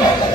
Yeah.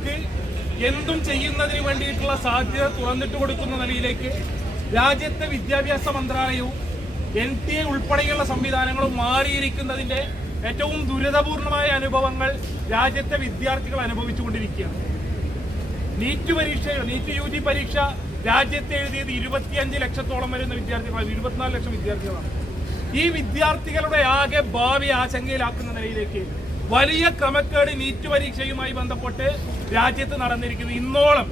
തട്ടിപ്പുകാർക്ക് എന്തും ചെയ്യുന്നതിന് വേണ്ടിയിട്ടുള്ള സാധ്യത തുറന്നിട്ട് കൊടുക്കുന്ന നിലയിലേക്ക് രാജ്യത്തെ വിദ്യാഭ്യാസ മന്ത്രാലയവും എൻ ടി എ ഉൾപ്പെടെയുള്ള സംവിധാനങ്ങളും മാറിയിരിക്കുന്നതിന്റെ ഏറ്റവും ദുരിതപൂർണമായ അനുഭവങ്ങൾ രാജ്യത്തെ വിദ്യാർത്ഥികൾ അനുഭവിച്ചുകൊണ്ടിരിക്കുകയാണ് നീറ്റ് പരീക്ഷ നീറ്റ് യു ജി പരീക്ഷ രാജ്യത്തെ എഴുതിയത് ഇരുപത്തിയഞ്ച് ലക്ഷത്തോളം വരുന്ന വിദ്യാർത്ഥികളാണ് ഇരുപത്തിനാല് ലക്ഷം വിദ്യാർത്ഥികളാണ്. ഈ വിദ്യാർത്ഥികളുടെ ആകെ ഭാവി ആശങ്കയിലാക്കുന്ന നിലയിലേക്ക് വലിയ ക്രമക്കേട് നീറ്റ് പരീക്ഷയുമായി ബന്ധപ്പെട്ട് രാജ്യത്ത് നടന്നിരിക്കുന്നത് ഇന്നോളം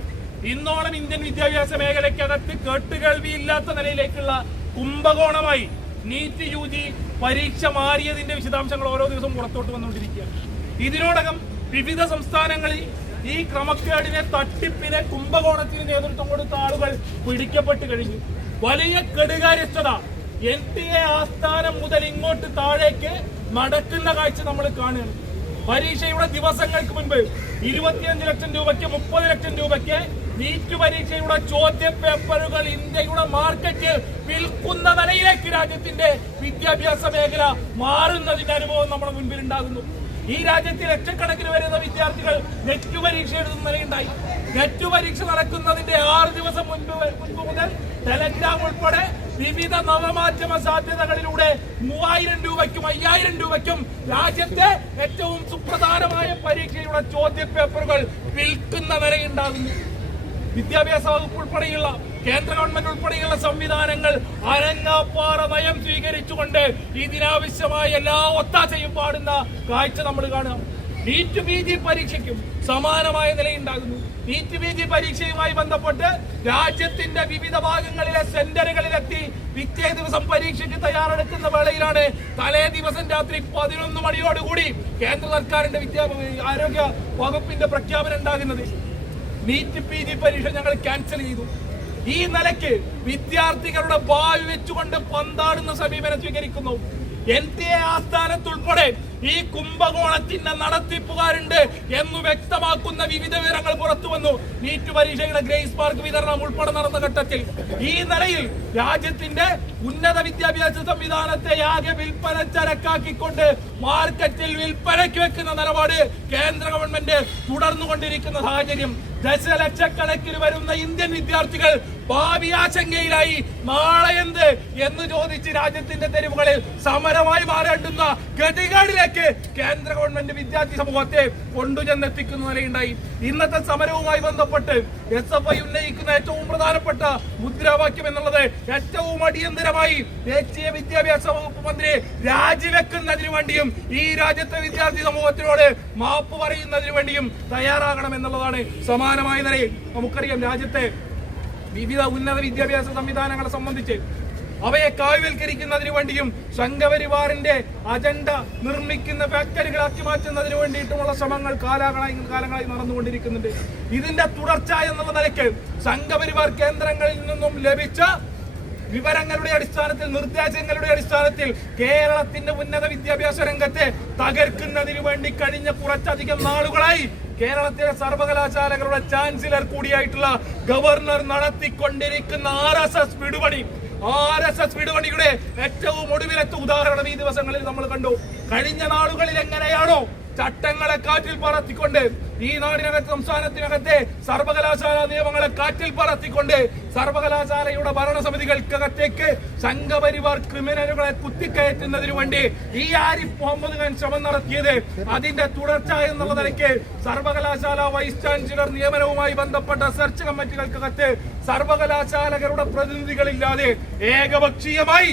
ഇന്നോളം ഇന്ത്യൻ വിദ്യാഭ്യാസ മേഖലയ്ക്കകത്ത് കേട്ടുകേൾവിയില്ലാത്ത നിലയിലേക്കുള്ള കുംഭകോണമായി നീറ്റ് യു ജി പരീക്ഷ മാറിയതിന്റെ വിശദാംശങ്ങൾ ഓരോ ദിവസവും പുറത്തോട്ട് വന്നുകൊണ്ടിരിക്കുകയാണ്. ഇതിനോടകം വിവിധ സംസ്ഥാനങ്ങളിൽ ഈ ക്രമക്കേടിനെ തട്ടിപ്പിനെ കുംഭകോണത്തിന് നേതൃത്വം കൊടുത്ത ആളുകൾ പിടിക്കപ്പെട്ട് കഴിഞ്ഞു. വലിയ കെടുകാര്യസ്ഥത എൻ ടി എ ആസ്ഥാനം മുതൽ ഇങ്ങോട്ട് താഴേക്ക് നടക്കുന്ന കാഴ്ച നമ്മൾ കാണുകയാണ്. പരീക്ഷയുടെ ദിവസങ്ങൾക്ക് മുൻപ് ഇരുപത്തിയഞ്ച് ലക്ഷം രൂപയ്ക്ക് മുപ്പത് ലക്ഷം രൂപയ്ക്ക് നീറ്റ് പരീക്ഷയുടെ ചോദ്യ പേപ്പറുകൾ ഇന്ത്യയുടെ മാർക്കറ്റ് വിൽക്കുന്ന നിലയിലേക്ക് രാജ്യത്തിന്റെ വിദ്യാഭ്യാസ മേഖല മാറുന്നതിന്റെ അനുഭവം നമ്മുടെ മുൻപിൽ ഉണ്ടാകുന്നു. ഈ രാജ്യത്ത് ലക്ഷക്കണക്കിന് വരുന്ന വിദ്യാർത്ഥികൾ നെറ്റ് പരീക്ഷ എഴുതുന്ന നിലയുണ്ടായി. നെറ്റ് പരീക്ഷ നടക്കുന്നതിന്റെ ആറ് ദിവസം മുൻപ് മുൻപ് മുതൽ ടെലഗ്രാം ഉൾപ്പെടെ വിവിധ നവമാധ്യമ സാധ്യതകളിലൂടെ മൂവായിരം രൂപയ്ക്കും അയ്യായിരം രൂപയ്ക്കും രാജ്യത്തെ ഏറ്റവും സുപ്രധാനമായ പരീക്ഷയുടെ ചോദ്യ പേപ്പറുകൾ വിൽക്കുന്ന ഉണ്ടാകുന്നു വിദ്യാഭ്യാസ വകുപ്പ് ഉൾപ്പെടെയുള്ള കേന്ദ്ര ഗവൺമെന്റ് ഉൾപ്പെടെയുള്ള സംവിധാനങ്ങൾ അരങ്ങാപ്പാറ നയം സ്വീകരിച്ചുകൊണ്ട് ഇതിനാവശ്യമായ എല്ലാ ഒത്താശയും പാടുന്ന കാഴ്ച നമ്മൾ കാണുക നീറ്റ് പി ജി പരീക്ഷയ്ക്കും സമാനമായ നിലയുണ്ടാകുന്നു. നീറ്റ് പി ജി പരീക്ഷയുമായി ബന്ധപ്പെട്ട് രാജ്യത്തിന്റെ വിവിധ ഭാഗങ്ങളിലെ സെന്ററുകളിലെത്തി പിറ്റേ ദിവസം പരീക്ഷയ്ക്ക് തയ്യാറെടുക്കുന്ന വേളയിലാണ് തലേ ദിവസം രാത്രി പതിനൊന്ന് മണിയോടുകൂടി കേന്ദ്ര സർക്കാരിന്റെ വിദ്യാഭ്യാസ ആരോഗ്യ വകുപ്പിന്റെ പ്രഖ്യാപനം ഉണ്ടാകുന്നത്. നീറ്റ് പി ജി പരീക്ഷ ഞങ്ങൾ ക്യാൻസൽ ചെയ്തു. ഈ നിലയ്ക്ക് വിദ്യാർത്ഥികളുടെ ഭാവി വെച്ചുകൊണ്ട് പന്താടുന്ന സമീപനം സ്വീകരിക്കുന്നു. എൻ ടി എ ആസ്ഥാനത്തുൾപ്പെടെ ഈ കുംഭകോണത്തിന്റെ നടത്തിപ്പുകാരുണ്ട് എന്ന് വ്യക്തമാക്കുന്ന വിവിധ വിവരങ്ങൾ പുറത്തു വന്നു. നീറ്റ് പരീക്ഷയുടെ ഗ്രേസ് മാർക്ക് വിതരണം ഉൾപ്പെടെ നടന്ന ഘട്ടത്തിൽ. ഈ നിലയിൽ രാജ്യത്തിന്റെ ഉന്നത വിദ്യാഭ്യാസ സംവിധാനത്തെ ആകെ വിൽപ്പന ചരക്കാക്കിക്കൊണ്ട് മാർക്കറ്റിൽ വിൽപ്പനയ്ക്ക് വെക്കുന്ന നിലപാട് കേന്ദ്ര ഗവൺമെന്റ് തുടർന്നുകൊണ്ടിരിക്കുന്ന സാഹചര്യം. ദശലക്ഷക്കണക്കിന് വരുന്ന ഇന്ത്യൻ വിദ്യാർത്ഥികൾ ഭാവി ആശങ്കയിലായി. നാളെ എന്ത് എന്ന് ചോദിച്ച് രാജ്യത്തിന്റെ തെരുവുകളിൽ സമരമായി മാറേണ്ടുന്ന ഗതികേടിലേക്ക് കേന്ദ്ര ഗവൺമെന്റ് വിദ്യാർത്ഥി സമൂഹത്തെ കൊണ്ടുചെന്നെത്തിക്കുന്ന നിലയുണ്ടായി. ഇന്നത്തെ സമരവുമായി ബന്ധപ്പെട്ട് എസ് എഫ് ഐ ഉന്നയിക്കുന്ന ഏറ്റവും പ്രധാനപ്പെട്ട മുദ്രാവാക്യം എന്നുള്ളത് ഏറ്റവും അടിയന്തരമായി ദേശീയ വിദ്യാഭ്യാസ വകുപ്പ് മന്ത്രി രാജിവെക്കുന്നതിന് വേണ്ടിയും ഈ രാജ്യത്തെ വിദ്യാർത്ഥി സമൂഹത്തിനോട് മാപ്പ് പറയുന്നതിന് വേണ്ടിയും തയ്യാറാകണം എന്നുള്ളതാണ് സമാനമായ നിലയിൽ. നമുക്കറിയാം രാജ്യത്തെ വിവിധ ഉന്നത വിദ്യാഭ്യാസ സംവിധാനങ്ങളെ സംബന്ധിച്ച് അവയെ കാവ്യവൽക്കരിക്കുന്നതിന് വേണ്ടിയും സംഘപരിവാറിന്റെ അജണ്ട നിർമ്മിക്കുന്ന ഫാക്ടറികളാക്കി മാറ്റുന്നതിന് വേണ്ടിയിട്ടുമുള്ള ശ്രമങ്ങൾ കാലാകളായി കാലങ്ങളായി നടന്നുകൊണ്ടിരിക്കുന്നുണ്ട്. ഇതിന്റെ തുടർച്ച എന്നുള്ള നിലയ്ക്ക് സംഘപരിവാർ കേന്ദ്രങ്ങളിൽ നിന്നും ലഭിച്ച വിവരങ്ങളുടെ അടിസ്ഥാനത്തിൽ നിർദ്ദേശങ്ങളുടെ അടിസ്ഥാനത്തിൽ കേരളത്തിന്റെ ഉന്നത വിദ്യാഭ്യാസ രംഗത്തെ തകർക്കുന്നതിന് വേണ്ടി കഴിഞ്ഞ കുറച്ചധികം നാളുകളായി കേരളത്തിലെ സർവകലാശാലകളുടെ ചാൻസലർ കൂടിയായിട്ടുള്ള ഗവർണർ നടത്തിക്കൊണ്ടിരിക്കുന്ന ആർ എസ് എസ് വിടുപണി. ആർ എസ് എസ് വിടുപണിയുടെ ഏറ്റവും ഒടുവിലത്തെ ഉദാഹരണം ഈ ദിവസങ്ങളിൽ നമ്മൾ കണ്ടു. കഴിഞ്ഞ നാളുകളിൽ എങ്ങനെയാണോ ചട്ടങ്ങളെ കാറ്റിൽ പറത്തിക്കൊണ്ട് ഈ നാടിനകത്ത് സംസ്ഥാനത്തിനകത്തെ സർവകലാശാല നിയമങ്ങളെ കാറ്റിൽ പറത്തിക്കൊണ്ട് സർവകലാശാലയുടെ ഭരണസമിതികൾക്കകത്തേക്ക് സംഘപരിവാർ ക്രിമിനലുകളെ കുത്തിക്കയറ്റുന്നതിനു വേണ്ടി ഈ ആരിഫ് മുഹമ്മദ് ഖാൻ ശ്രമം നടത്തിയത്. അതിന്റെ തുടർച്ച എന്നുള്ള നിലയ്ക്ക് സർവകലാശാല വൈസ് ചാൻസലർ നിയമനവുമായി ബന്ധപ്പെട്ട സെർച്ച് കമ്മിറ്റികൾക്കകത്ത് സർവകലാശാലകളുടെ പ്രതിനിധികളില്ലാതെ ഏകപക്ഷീയമായി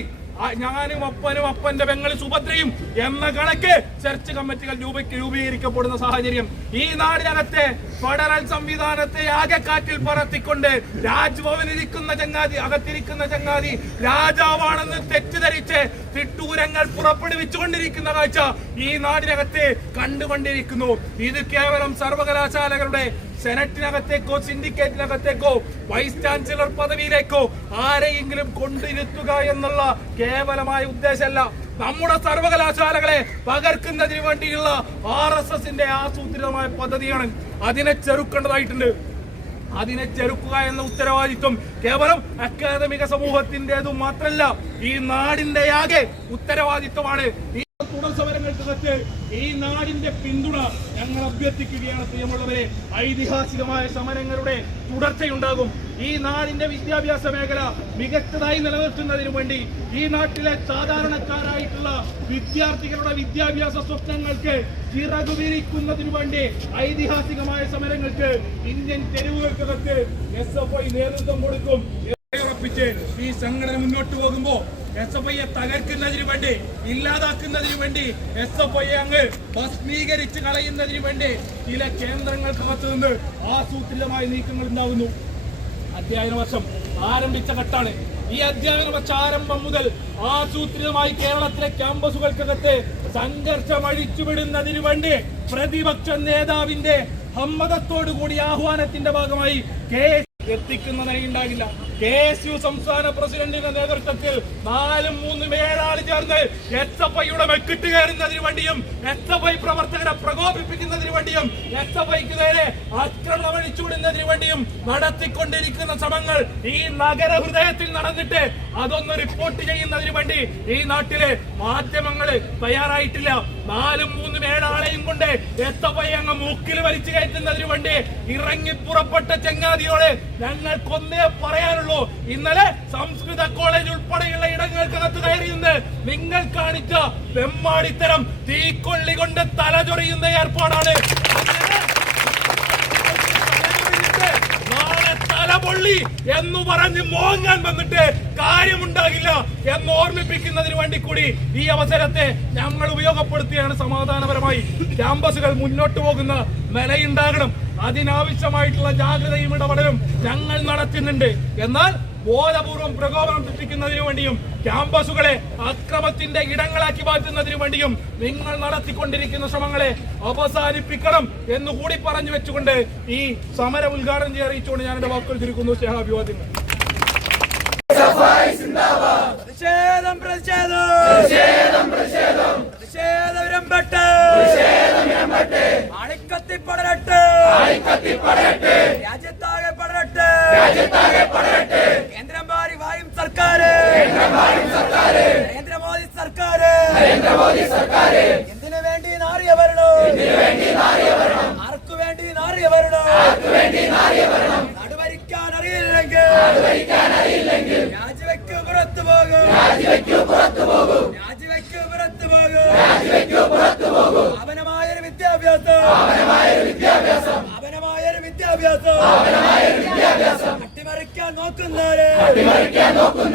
ഞാനും അപ്പനും അപ്പന്റെ പെങ്ങളി സുഭദ്രയും എന്ന കണക്ക് ചർച്ച് കമ്മിറ്റികൾ രൂപയ്ക്ക് രൂപീകരിക്കപ്പെടുന്ന സാഹചര്യം. ഈ നാടിനകത്തെ ഫെഡറൽ സംവിധാനത്തെ ആകെ കാറ്റിൽ പറത്തിക്കൊണ്ട് രാജ്ഭവനിരിക്കുന്ന ചങ്ങാതി അകത്തിരിക്കുന്ന ചങ്ങാതി രാജാവാണെന്ന് തെറ്റിദ്ധരിച്ച് തിട്ടൂരങ്ങൾ പുറപ്പെടുവിച്ചുകൊണ്ടിരിക്കുന്ന കാഴ്ച ഈ നാടിനകത്തെ കണ്ടുകൊണ്ടിരിക്കുന്നു. ഇത് കേവലം സർവകലാശാലകളുടെ സെനറ്റിനകത്തേക്കോ സിൻഡിക്കേറ്റിനകത്തേക്കോ വൈസ് ചാൻസലർ പദവിയിലേക്കോ ആരെയെങ്കിലും കൊണ്ടിരുത്തുക എന്നുള്ള കേവലമായ ഉദ്ദേശമല്ല. നമ്മുടെ സർവകലാശാലകളെ പകർക്കുന്നതിന് വേണ്ടിയുള്ള ആർ എസ് എസിന്റെ ആസൂത്രിതമായ പദ്ധതിയാണ് അതിനെ ചെറുക്കേണ്ടതായിട്ടുണ്ട്. അതിനെ ചെറുക്കുക എന്ന ഉത്തരവാദിത്വം കേവലം അക്കാദമിക സമൂഹത്തിന്റേതു മാത്രമല്ല ഈ നാടിന്റെ ആകെ ഉത്തരവാദിത്വമാണ് ഈ സമരങ്ങൾക്കകത്ത് ഈ നാടിന്റെ പിന്തുണ ഞങ്ങൾ അഭ്യർത്ഥിക്കുകയാണ്. പ്രിയമുള്ളവരെ ഐതിഹാസികമായ സമരങ്ങളുടെ തുടർച്ചയുണ്ടാകും. ഈ നാടിന്റെ വിദ്യാഭ്യാസ മേഖല മികച്ചതായി നിലനിർത്തുന്നതിനു വേണ്ടി ഈ നാട്ടിലെ സാധാരണക്കാരായിട്ടുള്ള വിദ്യാർത്ഥികളുടെ വിദ്യാഭ്യാസ സ്വപ്നങ്ങൾക്ക് ചിറകുവിരിക്കുന്നതിനു വേണ്ടി ഐതിഹാസികമായ സമരങ്ങൾക്ക് ഇന്ത്യൻ തെരുവുകൾക്കകത്ത് എസ് എഫ് ഐ നേതൃത്വം കൊടുക്കും. ഉറപ്പിച്ച് ഈ സംഘടന മുന്നോട്ട് പോകുമ്പോൾ എസ് എഫ് ഐയെ തകർക്കുന്നതിന് വേണ്ടി ഇല്ലാതാക്കുന്നതിന് വേണ്ടി എസ് എഫ് ഐ അങ്ങ് ഭസ്മീകരിച്ച് കളയുന്നതിന് വേണ്ടി ചില കേന്ദ്രങ്ങൾക്കകത്ത് നിന്ന് ആസൂത്രിതമായ നീക്കങ്ങൾ ഉണ്ടാവുന്നു. അധ്യയന വർഷം ആരംഭിച്ച ഘട്ടാണ്. ഈ അധ്യയന വർഷ ആരംഭം മുതൽ ആസൂത്രിതമായി കേരളത്തിലെ ക്യാമ്പസുകൾക്കകത്ത് സംഘർഷം അഴിച്ചുവിടുന്നതിന് വേണ്ടി പ്രതിപക്ഷ നേതാവിന്റെ സമ്മതത്തോടു കൂടി ആഹ്വാനത്തിന്റെ ഭാഗമായി കെ എത്തിക്കുന്നതായി നിലയുണ്ടാകില്ല കെ എസ് യു സംസ്ഥാന പ്രസിഡന്റിന്റെ നേതൃത്വത്തിൽ നാലും മൂന്നും ഏഴാൾ ചേർന്ന് എസ് എഫ് ഐയുടെ മെക്കിട്ട് കയറുന്നതിന് വേണ്ടിയും എസ് എഫ് ഐ പ്രവർത്തകരെ പ്രകോപിപ്പിക്കുന്നതിന് വേണ്ടിയും എസ് എഫ് ഐക്ക് നേരെ ആക്രമണം അഴിച്ചുവിടുന്നതിന് വേണ്ടിയും നടത്തിക്കൊണ്ടിരിക്കുന്ന ശ്രമങ്ങൾ ഈ നഗര ഹൃദയത്തിൽ നടന്നിട്ട് അതൊന്ന് റിപ്പോർട്ട് ചെയ്യുന്നതിന് വേണ്ടി ഈ നാട്ടിലെ മാധ്യമങ്ങൾ തയ്യാറായിട്ടില്ല. നാലും മൂന്നും ഏഴാളെയും കൊണ്ട് എസ് എഫ് ഐ അങ്ങ് മൂക്കിൽ വലിച്ചു കയറ്റുന്നതിന് വേണ്ടി ഇറങ്ങി പുറപ്പെട്ട ചങ്ങാതിയോട് ഞങ്ങൾക്കൊന്നേ പറയാനുള്ളൂ. ഇന്നലെ സംസ്കൃത കോളേജ് ഉൾപ്പെടെയുള്ള ഇടങ്ങൾക്കകത്ത് കയറി നിന്ന് നിങ്ങൾ കാണിച്ച വെമ്മാടിത്തരം തീക്കൊള്ളി കൊണ്ട് തലചൊറിയുന്ന ഏർപ്പാടാണ്. തലപൊള്ളി എന്ന് പറഞ്ഞ് മോങ്ങാൻ വന്നിട്ട് കാര്യമുണ്ടാകില്ല എന്ന് ഓർമ്മിപ്പിക്കുന്നതിന് വേണ്ടി കൂടി ഈ അവസരത്തെ ഞങ്ങൾ ഉപയോഗപ്പെടുത്തുകയാണ് സമാധാനപരമായി. ക്യാമ്പസുകൾ മുന്നോട്ട് പോകുന്ന നിലയുണ്ടാകണം. അതിനാവശ്യമായിട്ടുള്ള ജാഗ്രതയും ഇടപെടലും ഞങ്ങൾ നടത്തുന്നുണ്ട്. എന്നാൽ ബോധപൂർവം പ്രകോപനം സൃഷ്ടിക്കുന്നതിനു വേണ്ടിയും ക്യാമ്പസുകളെ അക്രമത്തിന്റെ ഇടങ്ങളാക്കി മാറ്റുന്നതിനു വേണ്ടിയും നിങ്ങൾ നടത്തിക്കൊണ്ടിരിക്കുന്ന ശ്രമങ്ങളെ അവസാനിപ്പിക്കണം എന്ന് കൂടി പറഞ്ഞു വെച്ചുകൊണ്ട് ഈ സമരം ഉദ്ഘാടനം ചെയ്ത് അറിയിച്ചുകൊണ്ട് ഞാൻ എന്റെ വാക്കുകൾ തിരിക്കുന്നു സ്നേഹാഭിവാദ്യങ്ങൾ പ്രതിഷേധം പ്രതിഷേധം. പ്രതിഷേധം പ്രതിഷേധം. പ്രതിഷേധവിരമ്പട്ട് പ്രതിഷേധവിരമ്പട്ട് അണിക്കത്തി പടരട്ട് അണിക്കത്തി പടരട്ട് രാജ്യത്താകെ പടരട്ട് രാജ്യത്താകെ പടരട്ട് കേന്ദ്രം മാറി വായും സർക്കാർ കേന്ദ്രം മാറി സർക്കാർ നരേന്ദ്രമോദി സർക്കാർ നരേന്ദ്രമോദി സർക്കാർ എന്തിനു വേണ്ടി നാറിയ വരണം എന്തിനു വേണ്ടി നാറിയ വരണം ആർക്കു വേണ്ടി നാറിയ വരണം ആർക്കു വേണ്ടി നാറിയ വരണം നടുവരിക്കാൻ അറിയില്ലെങ്കിൽ നടുവരിക്കാൻ അറിയില്ലെങ്കിൽ രാജിവെക്കൂ പുറത്തു പോകും രാജിവെക്കൂ പുറത്തു പോകും രാജിവെക്കൂ പുറത്തു പോകും രാജിവെക്കൂ പുറത്തു പോകും അവനമായൊരു വിദ്യാഭ്യാസം അവനമായൊരു വിദ്യാഭ്യാസം അവനമായൊരു വിദ്യാഭ്യാസം അവനമായൊരു വിദ്യാഭ്യാസം അട്ടിമറിക്കാൻ നോക്കുന്നവരെ അട്ടിമറിക്കാൻ നോക്കുന്നവരെ അട്ടിമറിക്കാൻ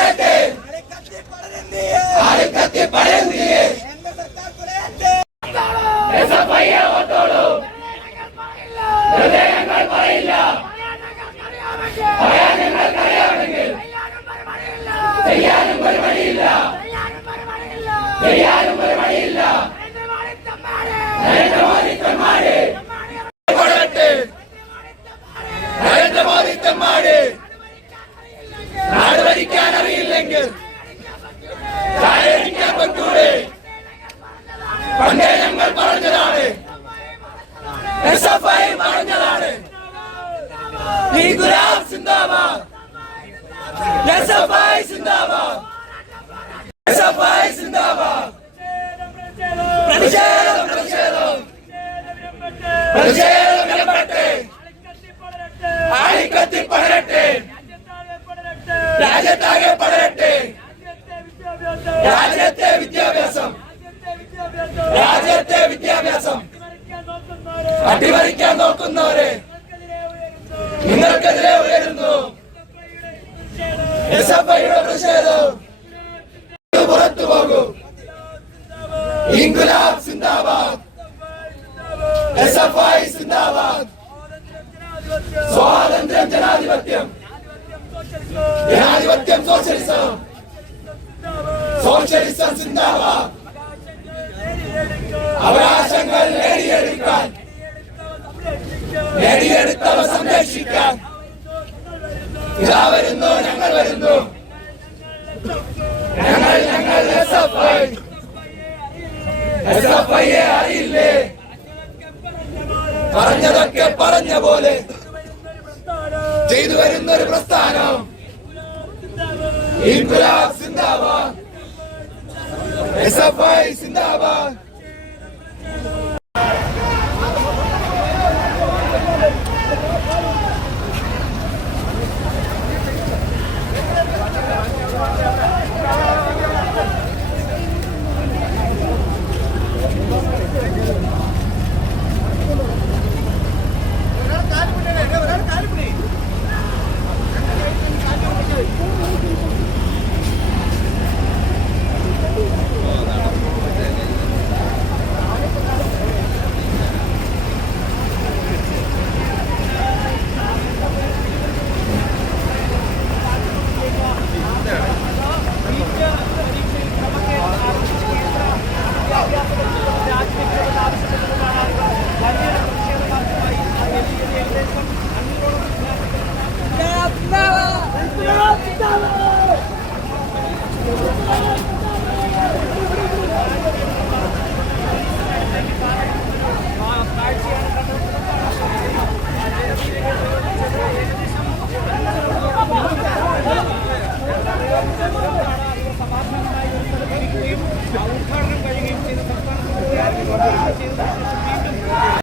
നരേന്ദ്രമോദിത്തന്മാര് നാട് ഭരിക്കാൻ അറിയില്ലെങ്കിൽ താഴേക്കാൻ പറ്റൂടെ പണ്ടേ ഞങ്ങൾ പറഞ്ഞതാണ് എസ് എഫ് ഐ പറഞ്ഞതാണ് ഈ ഗുലാബ് സിന്ദാബാദ് എസ് എഫ് ഐ സിന്ദാബാദ് എസ് എഫ് ഐ സിന്ദാബാദ് പ്രതിഷേധം പ്രതിഷേധം പ്രതിഷേധം വിരമ്പട്ടെ ആളിക്കത്തി പടരട്ടെ രാജ്യത്താകെ പടരട്ടെ. രാജ്യത്തെ വിദ്യാഭ്യാസം. രാജ്യത്തെ വിദ്യാഭ്യാസം. അട്ടിമറിക്കാൻ നോക്കുന്നവരെ. നിങ്ങൾക്കെതിരെ ഉയരുന്നു. എസ് എഫ് ഐയുടെ പ്രതിഷേധം പുറത്തു പോകും ഇൻകുലാബ് സിന്ദാബാദ് എസ് എഫ് ഐ സിന്ദാബാദ് സ്വാതന്ത്ര്യം ജനാധിപത്യം ജനാധിപത്യം സോഷ്യലിസം സോഷ്യലിസം സിന്ദാബാദ് അവകാശങ്ങൾ നേടിയെടുക്കാൻ നേടിയെടുത്തവ സംരക്ഷിക്കാൻ ഇതാ വരുന്നു ഞങ്ങൾ വരുന്നു. ഞങ്ങൾ ഞങ്ങൾ അറിയില്ലേ? പറഞ്ഞതൊക്കെ പറഞ്ഞ പോലെ. ചെയ്തു വരുന്നൊരു പ്രസ്ഥാനം. ഇൻകുലാബ് സിന്ദാബാദ്. സിന്ദാബാദ്. സമാധാനമായ ഒരു സ്ഥലത്തേക്ക് ആ ഉദ്ഘാടനം കഴിയുകയും ചെയ്ത് സംസ്ഥാനത്തിന് വീണ്ടും